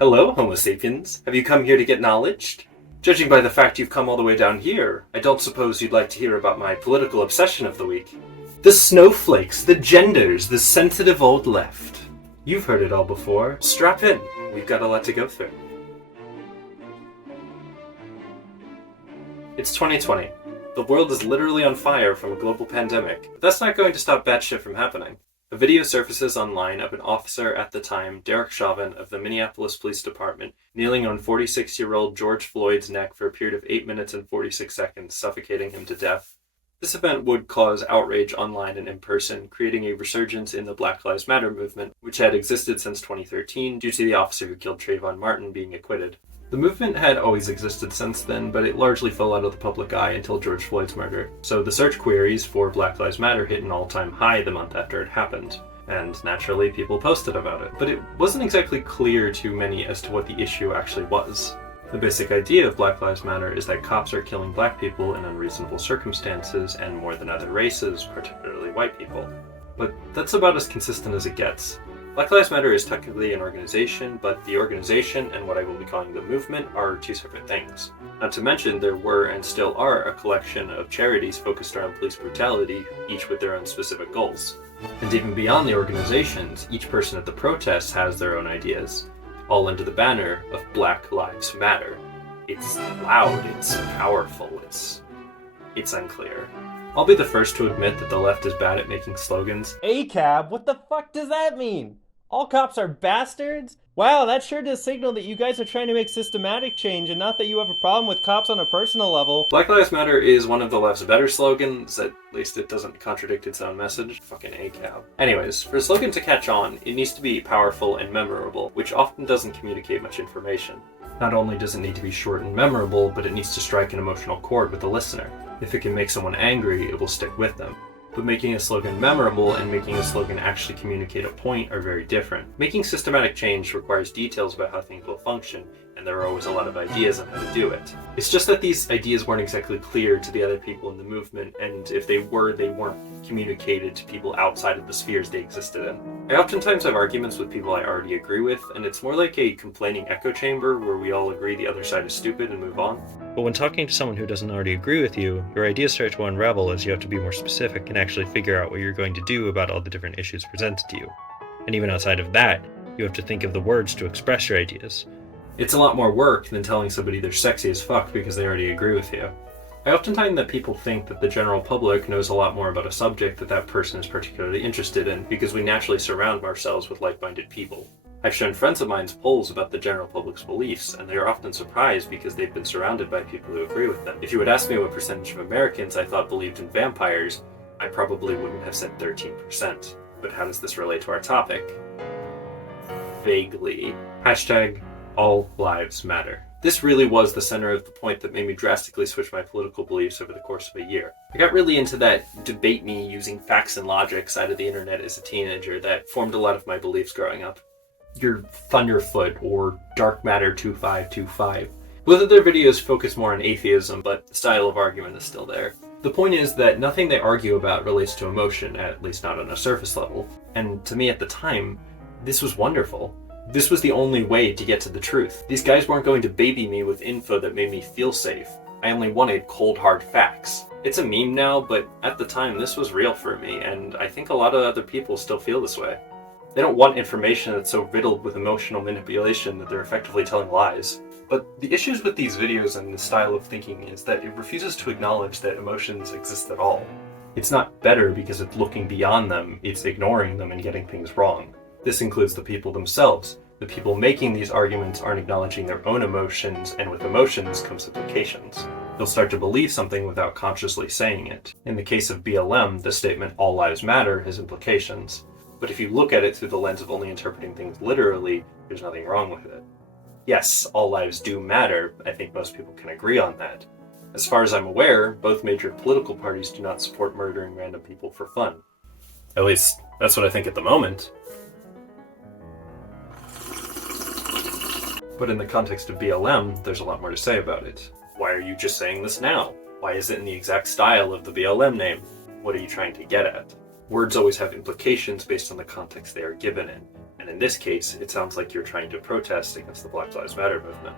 Hello, Homo sapiens. Have you come here to get knowledge? Judging by the fact you've come all the way down here, I don't suppose you'd like to hear about my political obsession of the week. The snowflakes, the genders, the sensitive old left. You've heard it all before. Strap in. We've got a lot to go through. It's 2020. The world is literally on fire from a global pandemic, but that's not going to stop bad shit from happening. A video surfaces online of an officer at the time, Derek Chauvin of the Minneapolis Police Department, kneeling on 46-year-old George Floyd's neck for a period of 8 minutes and 46 seconds, suffocating him to death. This event would cause outrage online and in person, creating a resurgence in the Black Lives Matter movement, which had existed since 2013 due to the officer who killed Trayvon Martin being acquitted. The movement had always existed since then, but it largely fell out of the public eye until George Floyd's murder. So the search queries for Black Lives Matter hit an all-time high the month after it happened, and naturally people posted about it. But it wasn't exactly clear to many as to what the issue actually was. The basic idea of Black Lives Matter is that cops are killing black people in unreasonable circumstances and more than other races, particularly white people. But that's about as consistent as it gets. Black Lives Matter is technically an organization, but the organization and what I will be calling the movement are two separate things. Not to mention, there were and still are a collection of charities focused around police brutality, each with their own specific goals. And even beyond the organizations, each person at the protests has their own ideas, all under the banner of Black Lives Matter. It's loud, it's powerful, it's unclear. I'll be the first to admit that the left is bad at making slogans. ACAB? What the fuck does that mean? All cops are bastards? Wow, that sure does signal that you guys are trying to make systematic change and not that you have a problem with cops on a personal level. Black Lives Matter is one of the left's better slogans, at least it doesn't contradict its own message. Fucking ACAB. Anyways, for a slogan to catch on, it needs to be powerful and memorable, which often doesn't communicate much information. Not only does it need to be short and memorable, but it needs to strike an emotional chord with the listener. If it can make someone angry, it will stick with them. But making a slogan memorable and making a slogan actually communicate a point are very different. Making systematic change requires details about how things will function, and there are always a lot of ideas on how to do it. It's just that these ideas weren't exactly clear to the other people in the movement, and if they were, they weren't communicated to people outside of the spheres they existed in. I oftentimes have arguments with people I already agree with, and it's more like a complaining echo chamber where we all agree the other side is stupid and move on. But when talking to someone who doesn't already agree with you, your ideas start to unravel as you have to be more specific and actually figure out what you're going to do about all the different issues presented to you. And even outside of that, you have to think of the words to express your ideas. It's a lot more work than telling somebody they're sexy as fuck because they already agree with you. I often find that people think that the general public knows a lot more about a subject that person is particularly interested in because we naturally surround ourselves with like-minded people. I've shown friends of mine polls about the general public's beliefs, and they are often surprised because they've been surrounded by people who agree with them. If you would ask me what percentage of Americans I thought believed in vampires, I probably wouldn't have said 13%. But how does this relate to our topic? Vaguely. Hashtag all lives matter. This really was the center of the point that made me drastically switch my political beliefs over the course of a year. I got really into that debate me using facts and logic side of the internet as a teenager that formed a lot of my beliefs growing up. Your Thunderfoot or Dark Matter 2525. Both of their videos focus more on atheism, but the style of argument is still there. The point is that nothing they argue about relates to emotion, at least not on a surface level. And to me at the time, this was wonderful. This was the only way to get to the truth. These guys weren't going to baby me with info that made me feel safe. I only wanted cold hard facts. It's a meme now, but at the time this was real for me, and I think a lot of other people still feel this way. They don't want information that's so riddled with emotional manipulation that they're effectively telling lies. But the issues with these videos and this style of thinking is that it refuses to acknowledge that emotions exist at all. It's not better because it's looking beyond them, it's ignoring them and getting things wrong. This includes the people themselves. The people making these arguments aren't acknowledging their own emotions, and with emotions comes implications. You'll start to believe something without consciously saying it. In the case of BLM, the statement all lives matter has implications. But if you look at it through the lens of only interpreting things literally, there's nothing wrong with it. Yes, all lives do matter. I think most people can agree on that. As far as I'm aware, both major political parties do not support murdering random people for fun. At least, that's what I think at the moment. But in the context of BLM, there's a lot more to say about it. Why are you just saying this now? Why is it in the exact style of the BLM name? What are you trying to get at? Words always have implications based on the context they are given in, and in this case, it sounds like you're trying to protest against the Black Lives Matter movement.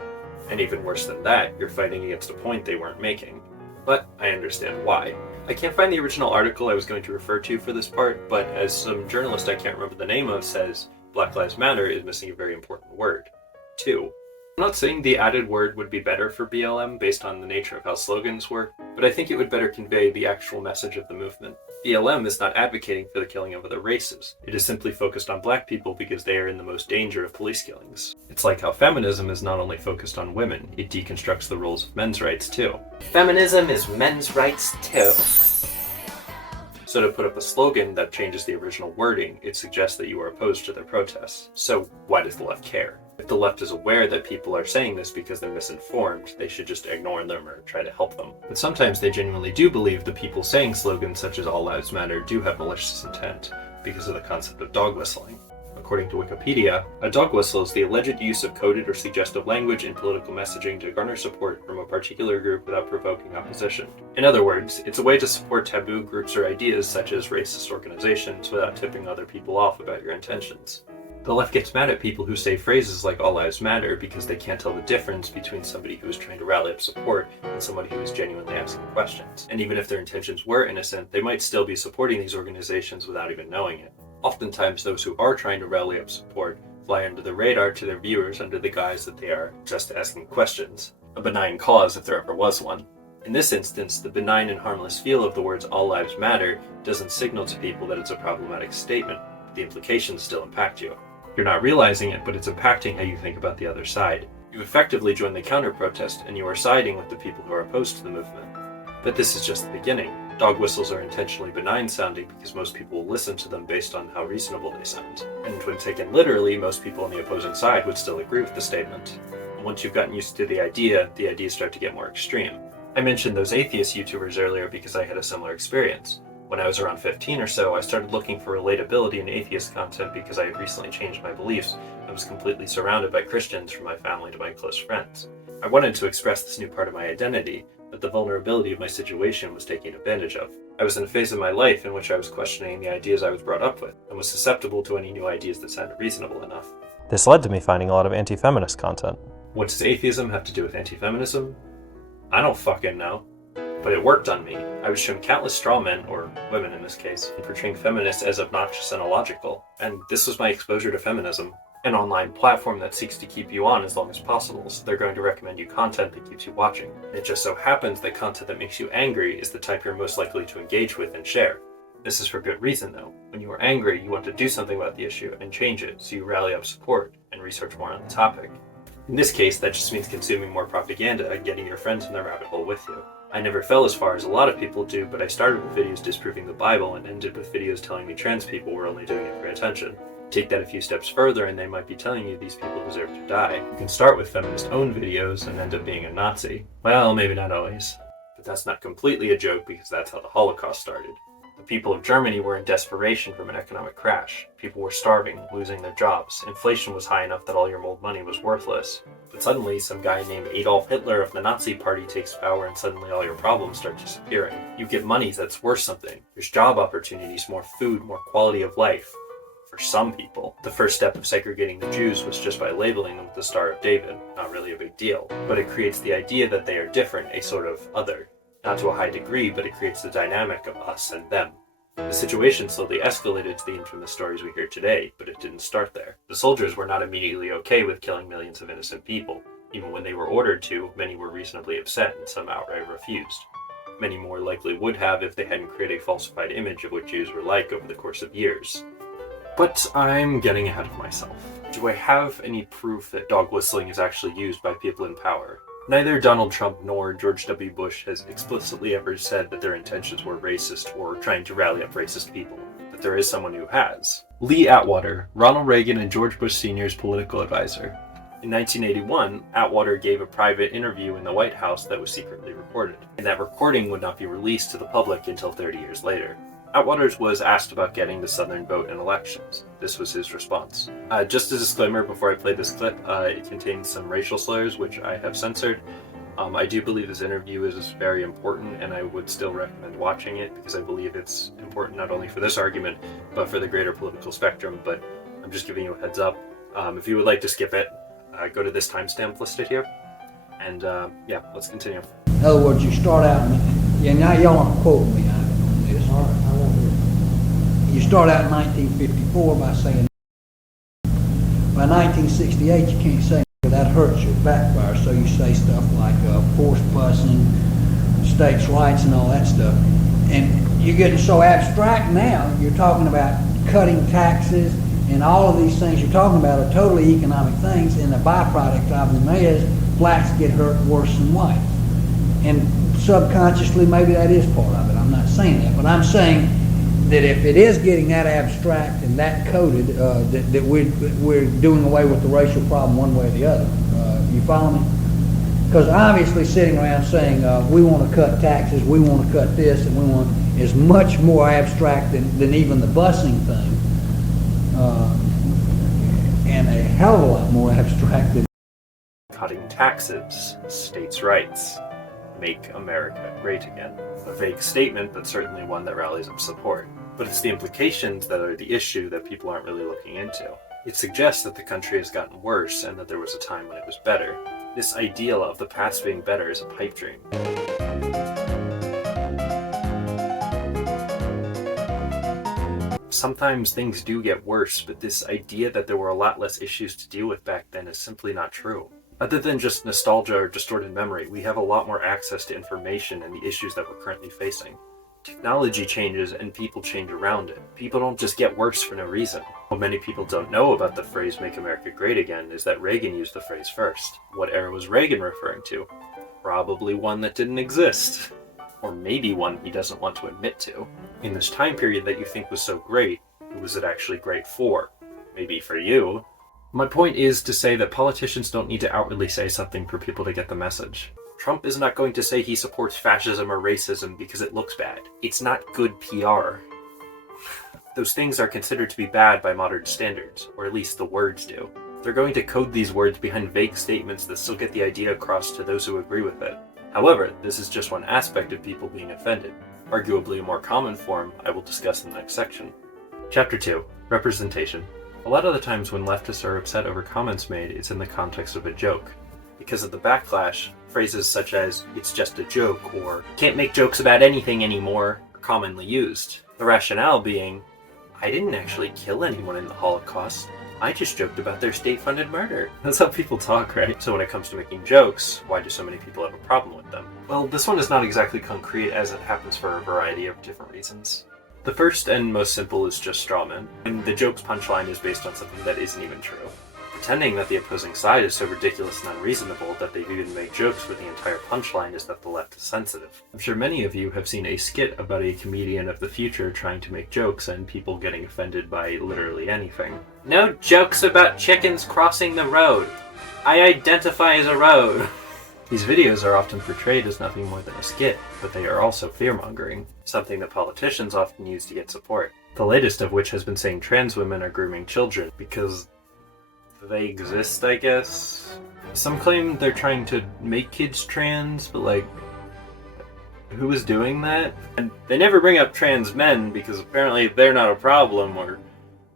And even worse than that, you're fighting against a point they weren't making. But I understand why. I can't find the original article I was going to refer to for this part, but as some journalist I can't remember the name of says, Black Lives Matter is missing a very important word. 2. I'm not saying the added word would be better for BLM based on the nature of how slogans work, but I think it would better convey the actual message of the movement. BLM is not advocating for the killing of other races. It is simply focused on black people because they are in the most danger of police killings. It's like how feminism is not only focused on women, it deconstructs the roles of men's rights too. Feminism is men's rights too. So to put up a slogan that changes the original wording, it suggests that you are opposed to their protests. So why does the left care? If the left is aware that people are saying this because they're misinformed, they should just ignore them or try to help them. But sometimes they genuinely do believe the people saying slogans such as All Lives Matter do have malicious intent because of the concept of dog whistling. According to Wikipedia, a dog whistle is the alleged use of coded or suggestive language in political messaging to garner support from a particular group without provoking opposition. In other words, it's a way to support taboo groups or ideas such as racist organizations without tipping other people off about your intentions. The left gets mad at people who say phrases like All Lives Matter because they can't tell the difference between somebody who is trying to rally up support and somebody who is genuinely asking questions. And even if their intentions were innocent, they might still be supporting these organizations without even knowing it. Oftentimes, those who are trying to rally up support fly under the radar to their viewers under the guise that they are just asking questions, a benign cause if there ever was one. In this instance, the benign and harmless feel of the words All Lives Matter doesn't signal to people that it's a problematic statement, but the implications still impact you. You're not realizing it, but it's impacting how you think about the other side. You've effectively joined the counter-protest, and you are siding with the people who are opposed to the movement. But this is just the beginning. Dog whistles are intentionally benign sounding because most people will listen to them based on how reasonable they sound. And when taken literally, most people on the opposing side would still agree with the statement. And once you've gotten used to the ideas start to get more extreme. I mentioned those atheist YouTubers earlier because I had a similar experience. When I was around 15 or so, I started looking for relatability in atheist content because I had recently changed my beliefs and was completely surrounded by Christians from my family to my close friends. I wanted to express this new part of my identity, but the vulnerability of my situation was taken advantage of. I was in a phase of my life in which I was questioning the ideas I was brought up with, and was susceptible to any new ideas that sounded reasonable enough. This led to me finding a lot of anti-feminist content. What does atheism have to do with anti-feminism? I don't fucking know. But it worked on me. I was shown countless straw men, or women in this case, portraying feminists as obnoxious and illogical. And this was my exposure to feminism. An online platform that seeks to keep you on as long as possible, so they're going to recommend you content that keeps you watching. It just so happens that content that makes you angry is the type you're most likely to engage with and share. This is for good reason though. When you are angry, you want to do something about the issue and change it, so you rally up support and research more on the topic. In this case, that just means consuming more propaganda and getting your friends in the rabbit hole with you. I never fell as far as a lot of people do, but I started with videos disproving the Bible and ended with videos telling me trans people were only doing it for attention. Take that a few steps further and they might be telling you these people deserve to die. You can start with feminist-owned videos and end up being a Nazi. Well, maybe not always. But that's not completely a joke because that's how the Holocaust started. The people of Germany were in desperation from an economic crash. People were starving, losing their jobs. Inflation was high enough that all your old money was worthless. But suddenly, some guy named Adolf Hitler of the Nazi Party takes power and suddenly all your problems start disappearing. You get money that's worth something. There's job opportunities, more food, more quality of life. For some people, the first step of segregating the Jews was just by labeling them with the Star of David. Not really a big deal. But it creates the idea that they are different, a sort of other. Not to a high degree, but it creates the dynamic of us and them. The situation slowly escalated to the infamous stories we hear today, but it didn't start there. The soldiers were not immediately okay with killing millions of innocent people. Even when they were ordered to, many were reasonably upset and some outright refused. Many more likely would have if they hadn't created a falsified image of what Jews were like over the course of years. But I'm getting ahead of myself. Do I have any proof that dog whistling is actually used by people in power? Neither Donald Trump nor George W. Bush has explicitly ever said that their intentions were racist or trying to rally up racist people, but there is someone who has. Lee Atwater, Ronald Reagan and George Bush Sr.'s political advisor. In 1981, Atwater gave a private interview in the White House that was secretly recorded, and that recording would not be released to the public until 30 years later. Atwater was asked about getting the Southern vote in elections. This was his response. Just a disclaimer before I play this clip, it contains some racial slurs which I have censored. I do believe this interview is very important, and I would still recommend watching it because I believe it's important not only for this argument, but for the greater political spectrum. But I'm just giving you a heads up. If you would like to skip it, go to this timestamp listed here. And yeah, let's continue. In other words, you start out, now y'all aren't quoting me on this. All right, I won't hear it. You start out in 1954 by saying, by 1968 you can't say that hurts your backfire, so you say stuff like forced busing, states' rights, and all that stuff. And you're getting so abstract now, you're talking about cutting taxes, and all of these things you're talking about are totally economic things, and the byproduct of them is blacks get hurt worse than whites. And subconsciously, maybe that is part of it. I'm not saying that, but I'm saying that if it is getting that abstract and that coded, that we're doing away with the racial problem one way or the other. You follow me? Because obviously sitting around saying we want to cut taxes, we want to cut this, and we want is much more abstract than even the busing thing, and a hell of a lot more abstract than Cutting taxes, states' rights, make America great again. A vague statement, but certainly one that rallies up support. But it's the implications that are the issue that people aren't really looking into. It suggests that the country has gotten worse and that there was a time when it was better. This ideal of the past being better is a pipe dream. Sometimes things do get worse, but this idea that there were a lot less issues to deal with back then is simply not true. Other than just nostalgia or distorted memory, we have a lot more access to information and the issues that we're currently facing. Technology changes and people change around it. People don't just get worse for no reason. What many people don't know about the phrase "Make America Great Again" is that Reagan used the phrase first. What era was Reagan referring to? Probably one that didn't exist. Or maybe one he doesn't want to admit to. In this time period that you think was so great, who was it actually great for? Maybe for you. My point is to say that politicians don't need to outwardly say something for people to get the message. Trump is not going to say he supports fascism or racism because it looks bad. It's not good PR. Those things are considered to be bad by modern standards, or at least the words do. They're going to code these words behind vague statements that still get the idea across to those who agree with it. However, this is just one aspect of people being offended. Arguably a more common form I will discuss in the next section. Chapter 2. Representation. A lot of the times when leftists are upset over comments made, it's in the context of a joke. Because of the backlash, phrases such as, "it's just a joke," or "can't make jokes about anything anymore," are commonly used. The rationale being, I didn't actually kill anyone in the Holocaust. I just joked about their state-funded murder. That's how people talk, right? So when it comes to making jokes, why do so many people have a problem with them? Well, this one is not exactly concrete, as it happens for a variety of different reasons. The first and most simple is just strawman, and the joke's punchline is based on something that isn't even true. Pretending that the opposing side is so ridiculous and unreasonable that they've even made jokes where the entire punchline is that the left is sensitive. I'm sure many of you have seen a skit about a comedian of the future trying to make jokes and people getting offended by literally anything. No jokes about chickens crossing the road. I identify as a road. These videos are often portrayed as nothing more than a skit, but they are also fear-mongering, something that politicians often use to get support. The latest of which has been saying trans women are grooming children, because they exist, I guess. Some claim they're trying to make kids trans, but like, who is doing that? And they never bring up trans men, because apparently they're not a problem, or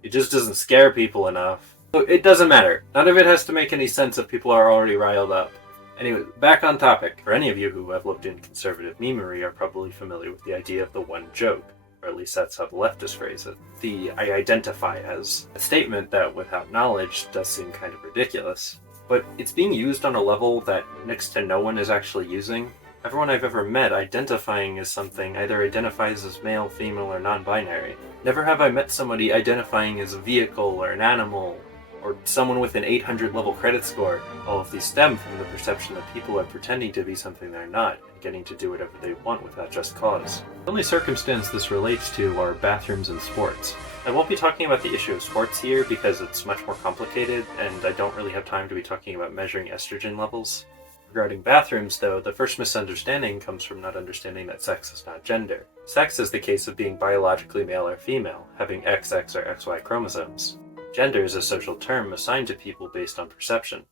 it just doesn't scare people enough. So it doesn't matter. None of it has to make any sense if people are already riled up. Anyway, back on topic. For any of you who have looked in conservative memery are probably familiar with the idea of the one joke, or at least that's how the leftists phrase it. The "I identify as," a statement that, without knowledge, does seem kind of ridiculous. But it's being used on a level that next to no one is actually using. Everyone I've ever met identifying as something either identifies as male, female, or non-binary. Never have I met somebody identifying as a vehicle or an animal, or someone with an 800 level credit score. All of these stem from the perception that people are pretending to be something they're not, and getting to do whatever they want without just cause. The only circumstance this relates to are bathrooms and sports. I won't be talking about the issue of sports here because it's much more complicated, and I don't really have time to be talking about measuring estrogen levels. Regarding bathrooms, though, the first misunderstanding comes from not understanding that sex is not gender. Sex is the case of being biologically male or female, having XX or XY chromosomes. Gender is a social term assigned to people based on perception.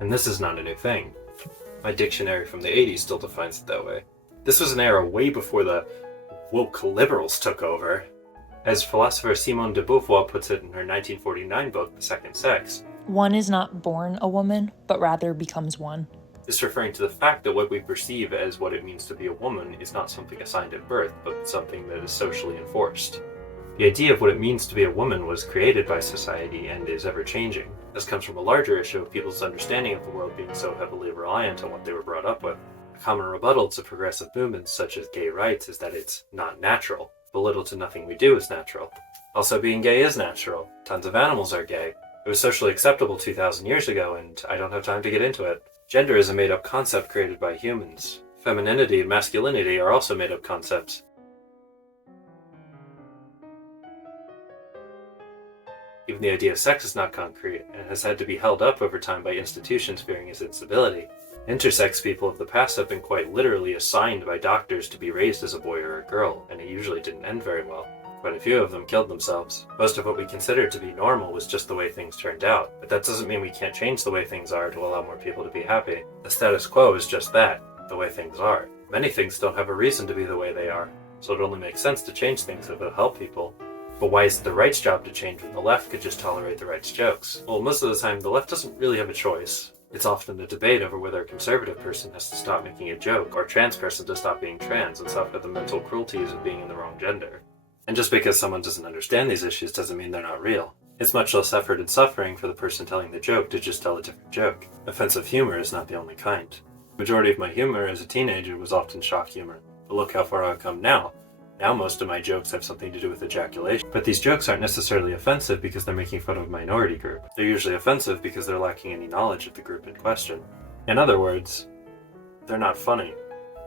And this is not a new thing. My dictionary from the 80s still defines it that way. This was an era way before the woke liberals took over. As philosopher Simone de Beauvoir puts it in her 1949 book, The Second Sex, one is not born a woman, but rather becomes one. This referring to the fact that what we perceive as what it means to be a woman is not something assigned at birth, but something that is socially enforced. The idea of what it means to be a woman was created by society and is ever-changing. This comes from a larger issue of people's understanding of the world being so heavily reliant on what they were brought up with. A common rebuttal to progressive movements such as gay rights is that it's not natural. But little to nothing we do is natural. Also, being gay is natural. Tons of animals are gay. It was socially acceptable 2,000 years ago, and I don't have time to get into it. Gender is a made-up concept created by humans. Femininity and masculinity are also made-up concepts. Even the idea of sex is not concrete, and has had to be held up over time by institutions fearing its instability. Intersex people of the past have been quite literally assigned by doctors to be raised as a boy or a girl, and it usually didn't end very well. Quite a few of them killed themselves. Most of what we considered to be normal was just the way things turned out, but that doesn't mean we can't change the way things are to allow more people to be happy. The status quo is just that, the way things are. Many things don't have a reason to be the way they are, so it only makes sense to change things if it'll help people. But why is it the right's job to change when the left could just tolerate the right's jokes? Well, most of the time, the left doesn't really have a choice. It's often a debate over whether a conservative person has to stop making a joke, or a trans person to stop being trans and suffer the mental cruelties of being in the wrong gender. And just because someone doesn't understand these issues doesn't mean they're not real. It's much less effort and suffering for the person telling the joke to just tell a different joke. Offensive humor is not the only kind. The majority of my humor as a teenager was often shock humor. But look how far I've come now. Now most of my jokes have something to do with ejaculation. But these jokes aren't necessarily offensive because they're making fun of a minority group. They're usually offensive because they're lacking any knowledge of the group in question. In other words, they're not funny.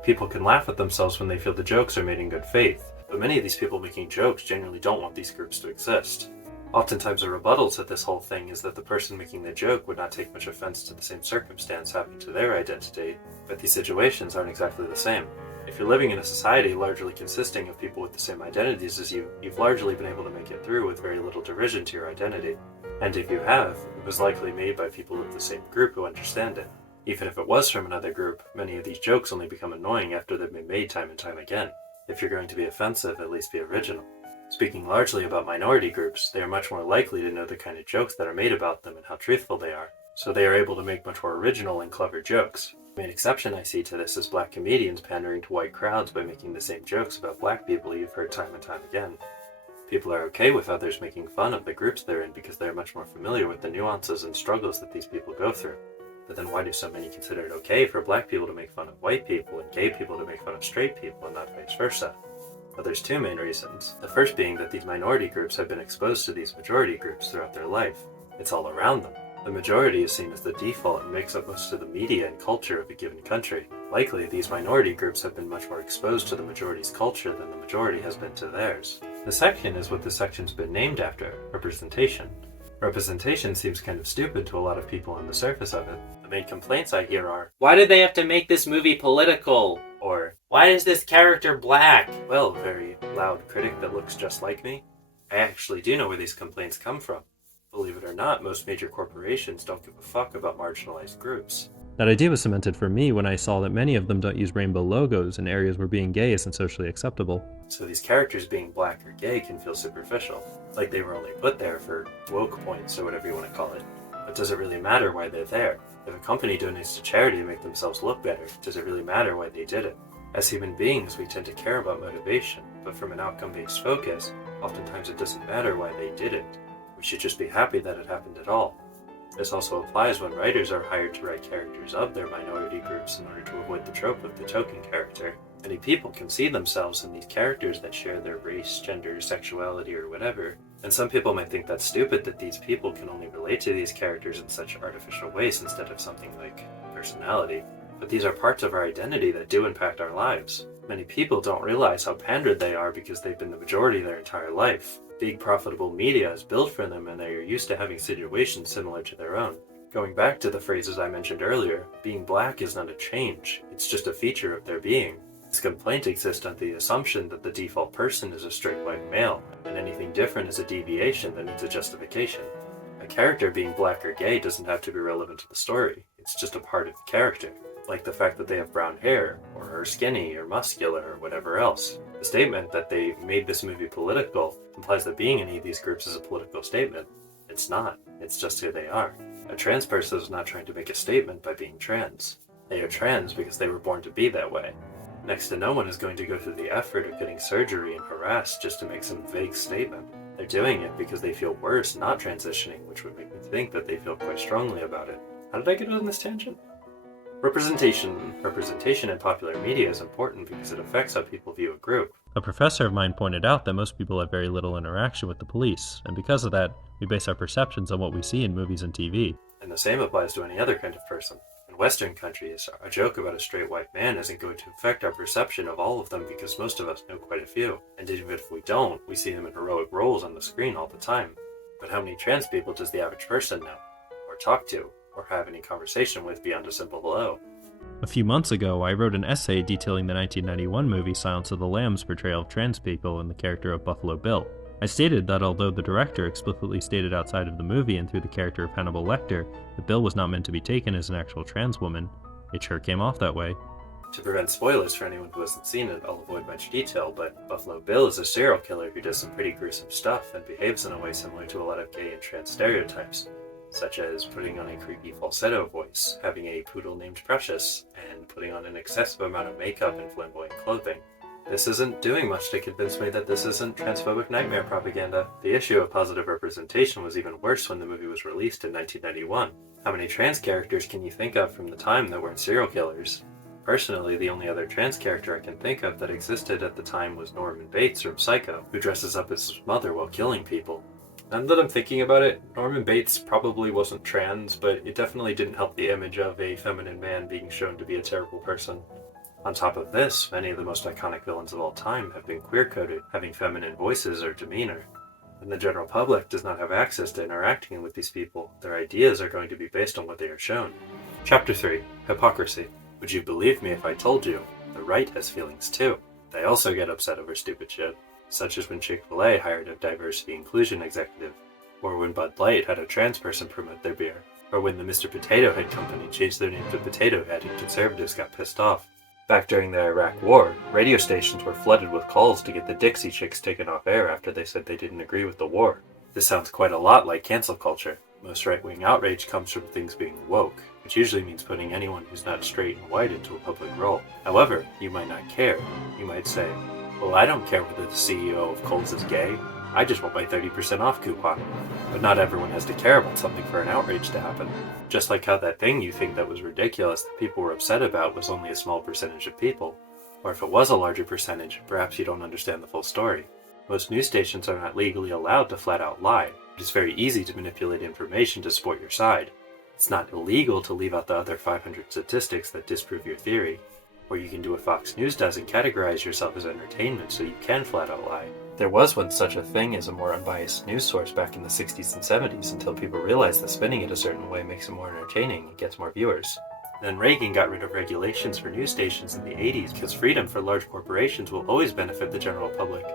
People can laugh at themselves when they feel the jokes are made in good faith, but many of these people making jokes genuinely don't want these groups to exist. Oftentimes a rebuttal to this whole thing is that the person making the joke would not take much offense to the same circumstance happening to their identity, but these situations aren't exactly the same. If you're living in a society largely consisting of people with the same identities as you, you've largely been able to make it through with very little derision to your identity. And if you have, it was likely made by people of the same group who understand it. Even if it was from another group, many of these jokes only become annoying after they've been made time and time again. If you're going to be offensive, at least be original. Speaking largely about minority groups, they are much more likely to know the kind of jokes that are made about them and how truthful they are, so they are able to make much more original and clever jokes. The main exception I see to this is black comedians pandering to white crowds by making the same jokes about black people you've heard time and time again. People are okay with others making fun of the groups they're in because they are much more familiar with the nuances and struggles that these people go through. But then why do so many consider it okay for black people to make fun of white people and gay people to make fun of straight people and not vice versa? Well, there's two main reasons. The first being that these minority groups have been exposed to these majority groups throughout their life. It's all around them. The majority is seen as the default and makes up most of the media and culture of a given country. Likely, these minority groups have been much more exposed to the majority's culture than the majority has been to theirs. The section is what the section's been named after, representation. Representation seems kind of stupid to a lot of people on the surface of it. The main complaints I hear are, "Why did they have to make this movie political?" Or, "Why is this character black?" Well, very loud critic that looks just like me, I actually do know where these complaints come from. Believe it or not, most major corporations don't give a fuck about marginalized groups. That idea was cemented for me when I saw that many of them don't use rainbow logos in areas where being gay isn't socially acceptable. So these characters being black or gay can feel superficial, like they were only put there for woke points or whatever you want to call it. But does it really matter why they're there? If a company donates to charity to make themselves look better, does it really matter why they did it? As human beings, we tend to care about motivation, but from an outcome-based focus, oftentimes it doesn't matter why they did it. We should just be happy that it happened at all. This also applies when writers are hired to write characters of their minority groups in order to avoid the trope of the token character. Many people can see themselves in these characters that share their race, gender, sexuality, or whatever, and some people might think that's stupid that these people can only relate to these characters in such artificial ways instead of something like personality. But these are parts of our identity that do impact our lives. Many people don't realize how pandered they are because they've been the majority their entire life. Big profitable media is built for them and they are used to having situations similar to their own. Going back to the phrases I mentioned earlier, being black is not a change, it's just a feature of their being. This complaint exists on the assumption that the default person is a straight white male, and anything different is a deviation that needs a justification. A character being black or gay doesn't have to be relevant to the story, it's just a part of the character. like the fact that they have brown hair, or are skinny, or muscular, or whatever else. The statement that they made this movie political implies that being any of these groups is a political statement. It's not. It's just who they are. A trans person is not trying to make a statement by being trans. They are trans because they were born to be that way. Next to no one is going to go through the effort of getting surgery and harassed just to make some vague statement. They're doing it because they feel worse not transitioning, which would make me think that they feel quite strongly about it. How did I get on this tangent? Representation in popular media is important because it affects how people view a group. A professor of mine pointed out that most people have very little interaction with the police, and because of that, we base our perceptions on what we see in movies and TV. And the same applies to any other kind of person. In Western countries, a joke about a straight white man isn't going to affect our perception of all of them because most of us know quite a few. And even if we don't, we see them in heroic roles on the screen all the time. But how many trans people does the average person know, or talk to, or have any conversation with beyond a simple hello? A few months ago, I wrote an essay detailing the 1991 movie Silence of the Lambs' portrayal of trans people in the character of Buffalo Bill. I stated that although the director explicitly stated outside of the movie and through the character of Hannibal Lecter that Bill was not meant to be taken as an actual trans woman, it sure came off that way. To prevent spoilers for anyone who hasn't seen it, I'll avoid much detail, but Buffalo Bill is a serial killer who does some pretty gruesome stuff and behaves in a way similar to a lot of gay and trans stereotypes, such as putting on a creepy falsetto voice, having a poodle named Precious, and putting on an excessive amount of makeup and flamboyant clothing. This isn't doing much to convince me that this isn't transphobic nightmare propaganda. The issue of positive representation was even worse when the movie was released in 1991. How many trans characters can you think of from the time that weren't serial killers? Personally, the only other trans character I can think of that existed at the time was Norman Bates from Psycho, who dresses up as his mother while killing people. Now that I'm thinking about it, Norman Bates probably wasn't trans, but it definitely didn't help the image of a feminine man being shown to be a terrible person. On top of this, many of the most iconic villains of all time have been queer-coded, having feminine voices or demeanor. When the general public does not have access to interacting with these people, their ideas are going to be based on what they are shown. Chapter 3. Hypocrisy. Would you believe me if I told you? The right has feelings too. They also get upset over stupid shit, such as when Chick-fil-A hired a diversity inclusion executive, or when Bud Light had a trans person promote their beer, or when the Mr. Potato Head company changed their name to Potato Head and conservatives got pissed off. Back during the Iraq War, radio stations were flooded with calls to get the Dixie Chicks taken off air after they said they didn't agree with the war. This sounds quite a lot like cancel culture. Most right-wing outrage comes from things being woke, which usually means putting anyone who's not straight and white into a public role. However, you might not care. You might say, well, I don't care whether the CEO of Kohl's is gay. I just want my 30% off coupon. But not everyone has to care about something for an outrage to happen. Just like how that thing you think that was ridiculous that people were upset about was only a small percentage of people. Or if it was a larger percentage, perhaps you don't understand the full story. Most news stations are not legally allowed to flat out lie. It is very easy to manipulate information to support your side. It's not illegal to leave out the other 500 statistics that disprove your theory. Or you can do what Fox News does and categorize yourself as entertainment so you can flat out lie. There was once such a thing as a more unbiased news source back in the 60s and 70s until people realized that spinning it a certain way makes it more entertaining and gets more viewers. Then Reagan got rid of regulations for news stations in the 80s because freedom for large corporations will always benefit the general public.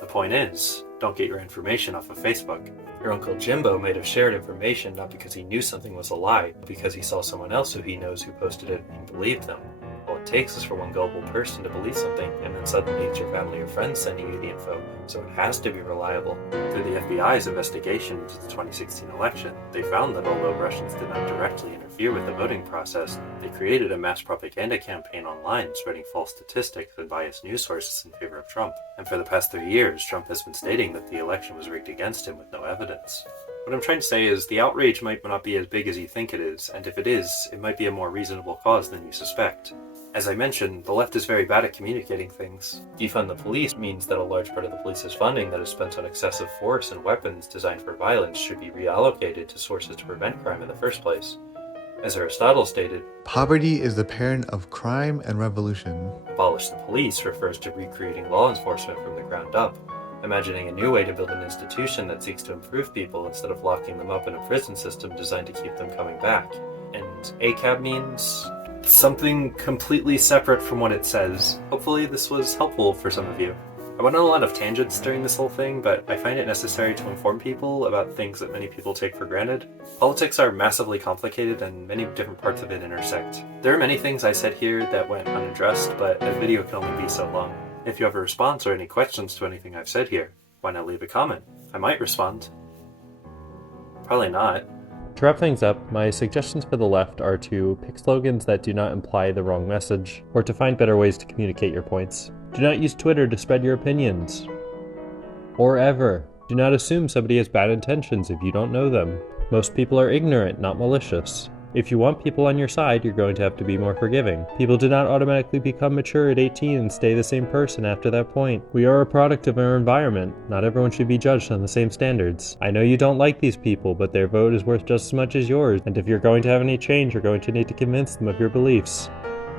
The point is, don't get your information off of Facebook. Your Uncle Jimbo might have shared information not because he knew something was a lie, but because he saw someone else who he knows who posted it and believed them. All it takes is for one gullible person to believe something, and then suddenly it's your family or friends sending you the info, so it has to be reliable. Through the FBI's investigation into the 2016 election, they found that although Russians did not directly interfere with the voting process, they created a mass propaganda campaign online spreading false statistics and biased news sources in favor of Trump. And for the past 3 years, Trump has been stating that the election was rigged against him with no evidence. What I'm trying to say is the outrage might not be as big as you think it is, and if it is, it might be a more reasonable cause than you suspect. As I mentioned, the left is very bad at communicating things. Defund the police means that a large part of the police's funding that is spent on excessive force and weapons designed for violence should be reallocated to sources to prevent crime in the first place. As Aristotle stated, poverty is the parent of crime and revolution. Abolish the police refers to recreating law enforcement from the ground up, imagining a new way to build an institution that seeks to improve people instead of locking them up in a prison system designed to keep them coming back. And ACAB means something completely separate from what it says. Hopefully this was helpful for some of you. I went on a lot of tangents during this whole thing, but I find it necessary to inform people about things that many people take for granted. Politics are massively complicated and many different parts of it intersect. There are many things I said here that went unaddressed, but a video can only be so long. If you have a response or any questions to anything I've said here, why not leave a comment? I might respond. Probably not. To wrap things up, my suggestions for the left are to pick slogans that do not imply the wrong message, or to find better ways to communicate your points. Do not use Twitter to spread your opinions. Or ever. Do not assume somebody has bad intentions if you don't know them. Most people are ignorant, not malicious. If you want people on your side, you're going to have to be more forgiving. People do not automatically become mature at 18 and stay the same person after that point. We are a product of our environment. Not everyone should be judged on the same standards. I know you don't like these people, but their vote is worth just as much as yours, and if you're going to have any change, you're going to need to convince them of your beliefs.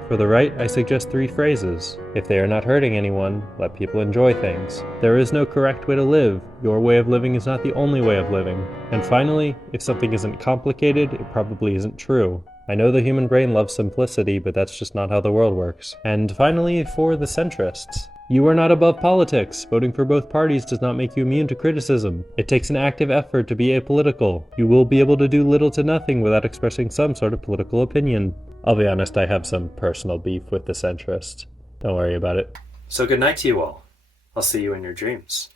For the right, I suggest 3 phrases. If they are not hurting anyone, let people enjoy things. There is no correct way to live. Your way of living is not the only way of living. And finally, if something isn't complicated, it probably isn't true. I know the human brain loves simplicity, but that's just not how the world works. And finally, for the centrists. You are not above politics. Voting for both parties does not make you immune to criticism. It takes an active effort to be apolitical. You will be able to do little to nothing without expressing some sort of political opinion. I'll be honest, I have some personal beef with the centrist. Don't worry about it. So good night to you all. I'll see you in your dreams.